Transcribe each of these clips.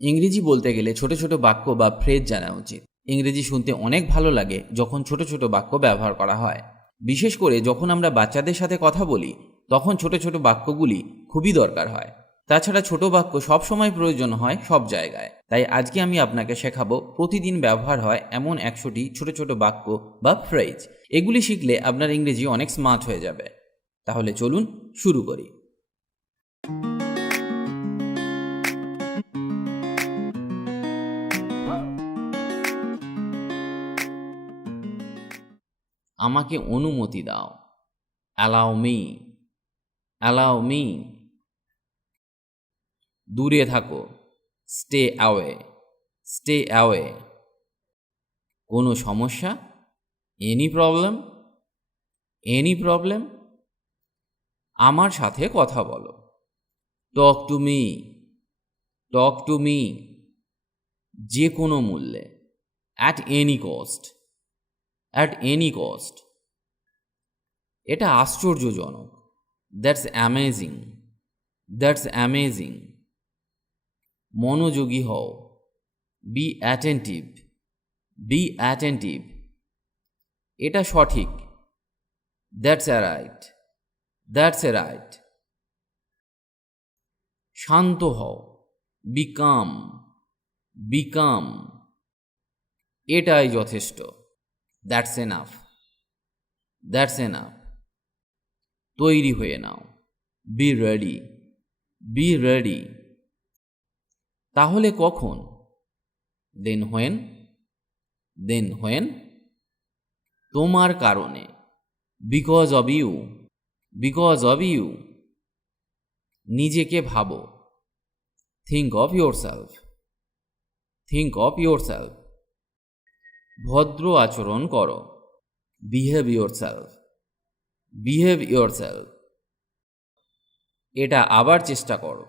ইংরেজি বলতে গেলে ছোট ছোট বাক্য বা ফ্রেজ জানা উচিত। ইংরেজি শুনতে অনেক ভালো লাগে যখন ছোট ছোট বাক্য ব্যবহার করা হয়। বিশেষ করে যখন আমরা বাচ্চাদের সাথে কথা বলি, তখন ছোট ছোট বাক্যগুলি খুবই দরকার হয়। তাছাড়া ছোট বাক্য সবসময় প্রয়োজন হয় সব জায়গায়। তাই আজকে আমি আপনাকে শেখাবো প্রতিদিন ব্যবহার হয় এমন 100টি ছোট ছোট বাক্য বা ফ্রেজ। এগুলি শিখলে আপনার ইংরেজি অনেক স্মার্ট হয়ে যাবে। তাহলে চলুন শুরু করি। আমাকে অনুমতি দাও। Allow me, allow me. দূরে থাকো। Stay away, stay away. কোনো সমস্যা? Any problem, any problem. আমার সাথে কথা বলো। Talk to me, talk to me. যে কোনো মূল্যে। At any cost, at any cost. এটা আশ্চর্যজনক। That's amazing, that's amazing. মনোযোগী হও। Be attentive, be attentive. এটা সঠিক। That's a right, that's a right. শান্ত হও। Be calm, be calm. এটাই যথেষ্ট। That's enough, that's enough. তৈরি হয়ে নাও। Be ready, be ready. তাহলে কখন? Then when, then when. তোমার কারণে। Because of you, because of you. নিজেকে ভাবো। Think of yourself, think of yourself. ভদ্র আচরণ করো। Behave yourself, behave yourself. এটা আবার চেষ্টা করো।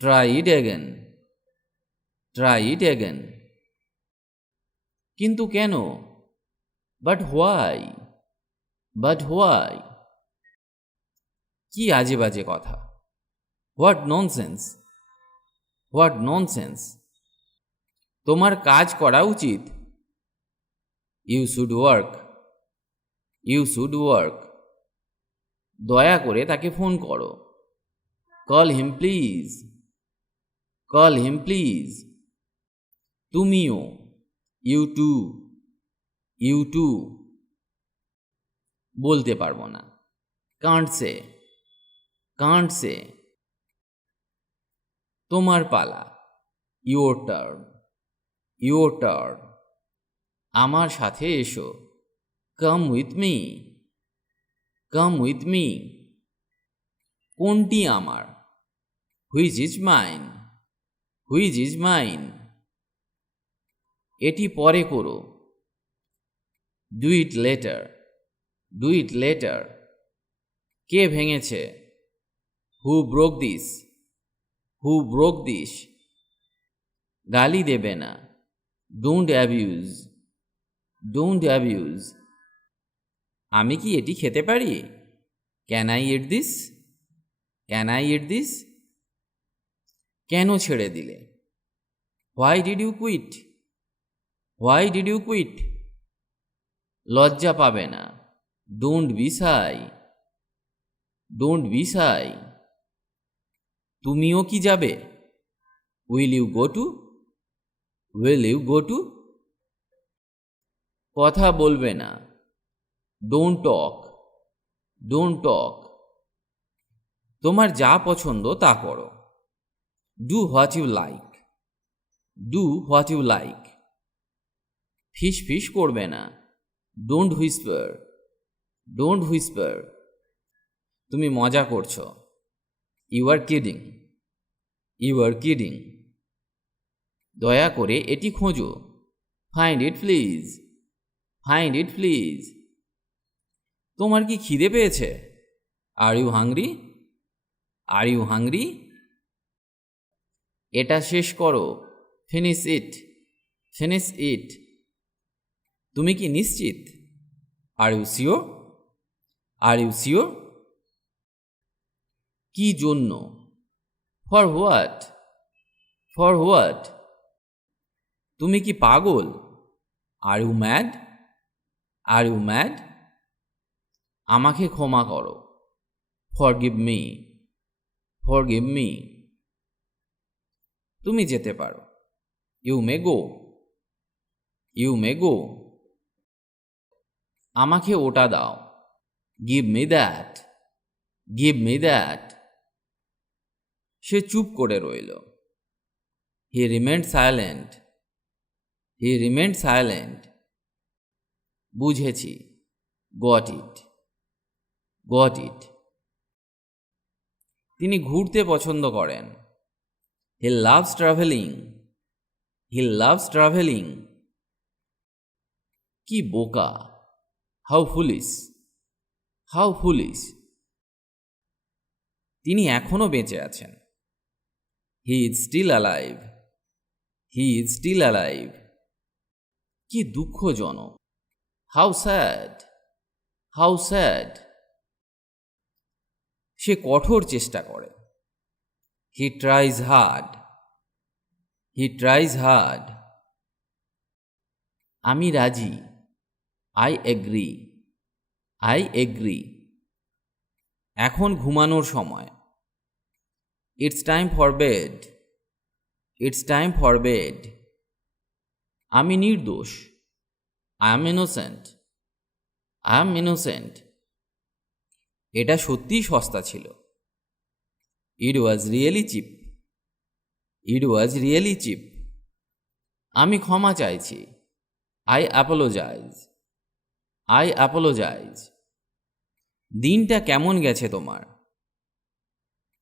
Try it again, try it again. কিন্তু কেন? But why, but why. কি আজে বাজে কথা। What nonsense, what nonsense. তোমার কাজ করা উচিত। You should work, you should work. দয়া করে তাকে ফোন করো। Call him please, call him please. তুমিও। You too, you too. বলতে পারবো না। Can't say, can't say. তোমার পালা। Your turn, your turn. আমার সাথে এসো। Come with me, come with me. কোনটি আমার? Which is mine, which is mine. এটি পরে করো। Do it later, do it later. কে ভেঙেছে? Who broke this, who broke this. গালি দেবে না। Don't abuse, don't abuse. আমি কি এটি খেতে পারি? Can I eat this, can I eat this. কেন ছেড়ে দিলে? Why did you quit, why did you quit. লজ্জা পাবে না। Don't be shy, don't be shy. তুমিও কি যাবে? Will you go too, will you go too. কথা বলবে না। Don't talk, don't talk. তোমার যা পছন্দ তা করো। Do what you like, do what you like. ফিস ফিস করবে না। Don't whisper, don't whisper. তুমি মজা করছো। You are kidding, you are kidding. দয়া করে এটি খোঁজো। Find it please, find it please. তোমার কি খিদে পেয়েছে? Are you hungry, are you hungry. এটা শেষ করো। Finish it, finish it. তুমি কি নিশ্চিত? Are you sure, are you sure. কি জন্য? For what, for what? তুমি কি পাগল? Are you mad? Are you mad? আমাকে ক্ষমা করো। Forgive me. Forgive me. তুমি যেতে পারো। You may go. You may go. আমাকে ওটা দাও। Give me that. Give me that. সে চুপ করে রইল। He remained silent. He remained silent. বুঝেছি। Got it. Got it. তিনি ঘুরতে পছন্দ করেন। He loves travelling. He loves travelling. কি বোকা! How foolish! How foolish! তিনি এখনো বেঁচে আছেন। He is still alive. He is still alive. কি দুঃখজনক! How sad! How sad! সে কঠোর চেষ্টা করে। He tries hard. He tries hard. আমি রাজি। I agree. I agree. এখন ঘুমানোর সময়। It's time for bed. It's time for bed. আমি নির্দোষ। I am innocent. I am innocent. এটা সত্যিই সস্তা ছিল। It was really cheap. It was really cheap. আমি ক্ষমা চাইছি। I apologise. I apologise. দিনটা কেমন গেছে তোমার?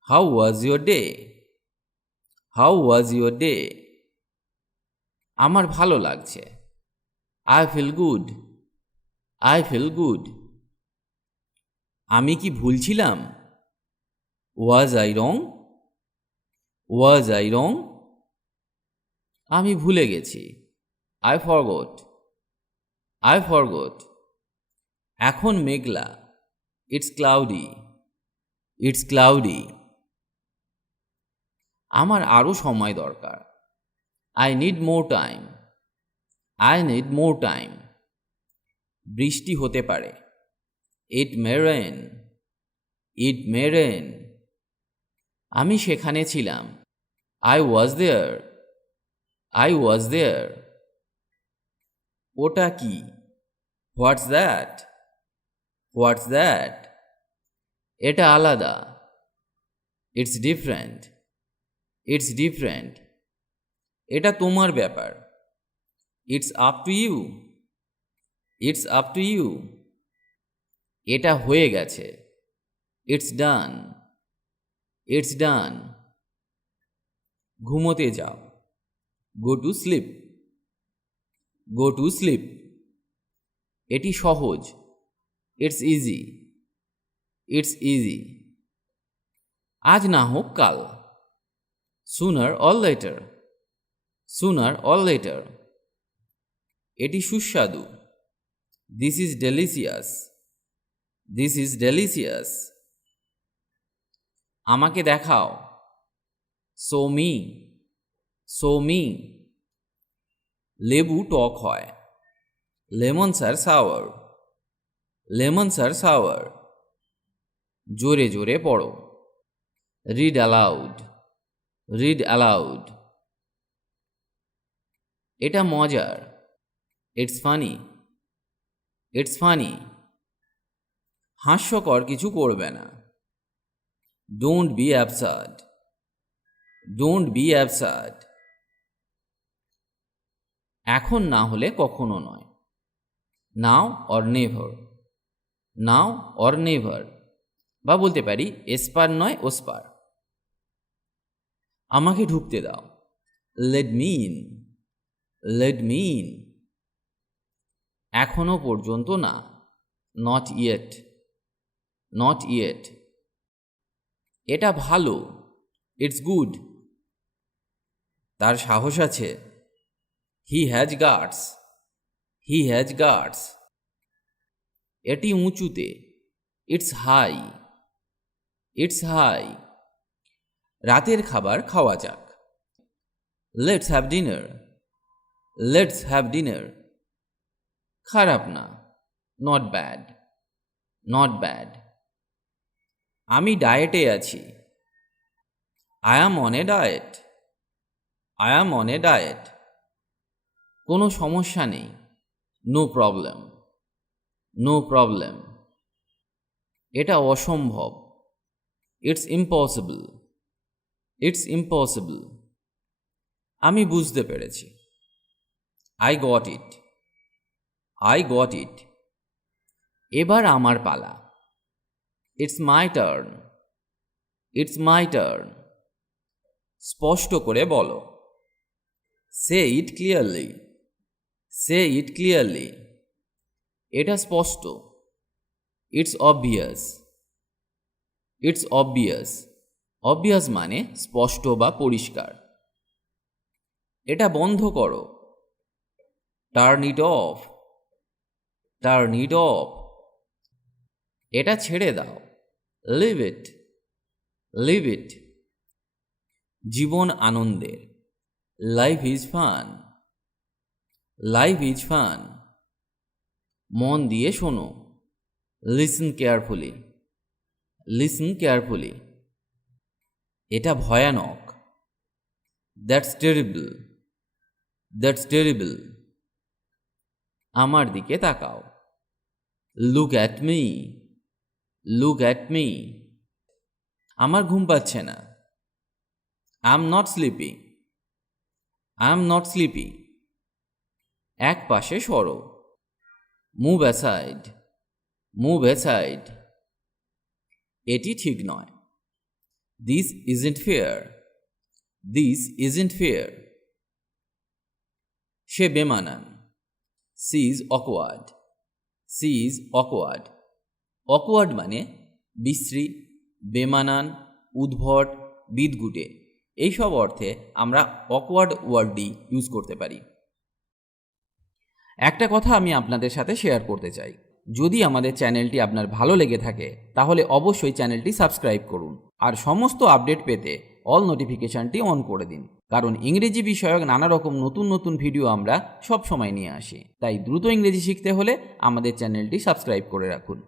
How was your day? How was your day? আমার ভালো লাগছে। I feel good. I feel good. আমি কি ভুল ছিলাম? Was I wrong? Was I wrong? আমি ভুলে গেছি। I forgot. I forgot. এখন মেঘলা। It's cloudy. It's cloudy. আমার আরও সময় দরকার। I need more time. I need more time. বৃষ্টি হতে পারে। It may rain. It may rain. আমি সেখানে ছিলাম। I was there. I was there. ওটা কি? What's that? What's that? এটা আলাদা। It's different. It's different. এটা তোমার ব্যাপার। It's up to you. It's up to you. এটা হয়ে গেছে। It's done. It's done. ঘুমোতে যাও। Go to sleep. Go to sleep. এটি সহজ। It's easy. It's easy. আজ না হোক কাল। Sooner or later. Sooner or later. এটি সুস্বাদু। This is delicious. This is delicious. আমাকে দেখাও। Show me. Show me. লেবু টক হয়। Lemons are sour. Lemons are sour. জোরে জোরে পড়ো। Read aloud. Read aloud. এটা মজার। It's funny. It's funny. হাস্যকর কিছু করবে না। Don't be absurd. Don't be absurd. এখন না হলে কখনো নয়। Now or never. Now or never. বা বলতে পারি এসপার নয় ওসপার। আমাকে ঢুকতে দাও। Let me in. Let me in. এখনো পর্যন্ত না। Not yet. Not yet. এটা ভালো। It's good. তার সাহস আছে। He has guts. He has guts. এটি উঁচুতে। It's high. It's high. রাতের খাবার খাওয়া যাক। Let's have dinner, let's have dinner. খারাপ না, নট ব্যাড, নট ব্যাড। আমি ডায়েটে আছি, I am on a diet, I am on a diet. কোনো সমস্যা নেই, নো প্রবলেম, নো প্রবলেম। এটা অসম্ভব, ইটস ইম্পসিবল, ইটস ইম্পসিবল। আমি বুঝতে পেরেছি, I got it, I got it. এবার আমার পালা, it's my turn, it's my turn. স্পষ্ট করে বলো, সে it clearly, say it clearly. এটা স্পষ্ট, it's obvious, it's obvious. Obvious মানে স্পষ্ট বা পরিষ্কার। এটা বন্ধ করো, turn it off, turn it off. এটা ছেড়ে দাও, লিভ ইট, লিভ ইট। জীবন আনন্দের, life is fun, life is fun. মন দিয়ে শোনো, লিসন কেয়ারফুলি, লিসন কেয়ারফুলি। এটা ভয়ানক, দ্যাটস টেরিবল, দ্যাটস টেরিবল। আমার দিকে তাকাও, look at me, look at me. আমার ঘুম পাচ্ছে না, I am not sleepy, I am not sleepy. এক পাশে সরো, মুভ অ্যাসাইড, মুভ অ্যাসাইড। এটি ঠিক নয়, this isn't fair, this isn't fair. সে বেমানান, she is awkward, she is awkward. Awkward মানে বিশ্রী, বেমানান, উদ্ভট, বিদঘুটে। এইসব অর্থে আমরা অকওয়ার্ড ওয়ার্ডটি ইউজ করতে পারি। একটা কথা আমি আপনাদের সাথে শেয়ার করতে চাই, যদি আমাদের চ্যানেলটি আপনার ভালো লেগে থাকে তাহলে অবশ্যই চ্যানেলটি সাবস্ক্রাইব করুন আর সমস্ত আপডেট পেতে অল নোটিফিকেশানটি অন করে দিন, কারণ ইংরেজি বিষয়ক নানা রকম নতুন নতুন ভিডিও আমরা সব সময় নিয়ে আসি। তাই দ্রুত ইংরেজি শিখতে হলে আমাদের চ্যানেলটি সাবস্ক্রাইব করে রাখুন।